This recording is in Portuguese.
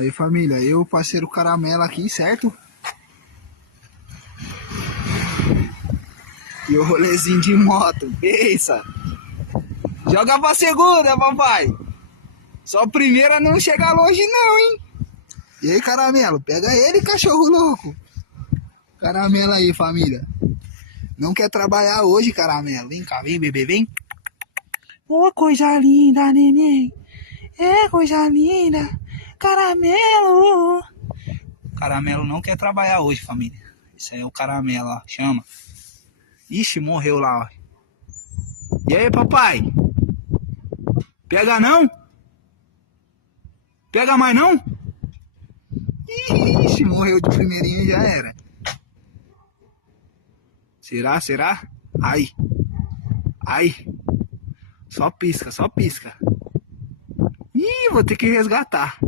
Aí família, eu, parceiro Caramelo aqui, certo? E o rolezinho de moto, pensa. Joga pra segunda, papai. Só a primeira não chega longe não, hein? E aí, Caramelo, pega ele, cachorro louco. Caramelo aí, família. Não quer trabalhar hoje, Caramelo. Vem cá, vem, bebê, vem. Ô, coisa linda, neném. É, coisa linda. Caramelo. Caramelo não quer trabalhar hoje, família. Isso aí é o Caramelo, ó. Chama. Ixi, morreu lá, ó. E aí, papai? Pega não? Pega mais não? Ixi, morreu de primeirinho e já era. Será? Será? Ai. Ai. Só pisca, só pisca. Ih, vou ter que resgatar.